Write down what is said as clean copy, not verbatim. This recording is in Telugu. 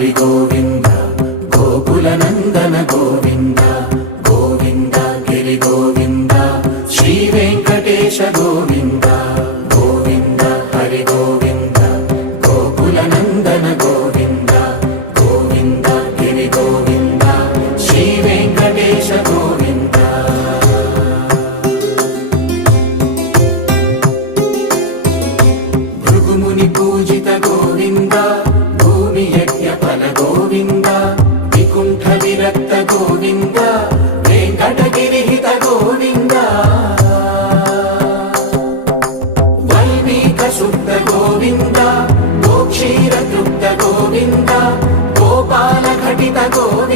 హరి గోవింద గోకుల నందన గోవింద గోవింద గిరి గోవింద శ్రీ వెంకటేశ గోవింద గోవింద హరి గోవింద గోకుల నందన గోవింద గోవింద గిరి గోవింద శ్రీ వెంకటేశ గోవింద భృగుముని పూజిత గోవింద భూమి యజ్ఞ ఫల గోవింద వికుంఠ విరక్త గోవింద వెంకటగిరిహిత గోవింద వైదిక శుద్ధ గోవింద గోక్షీర తృప్త గోవింద గోపాల ఘటిత గోవింద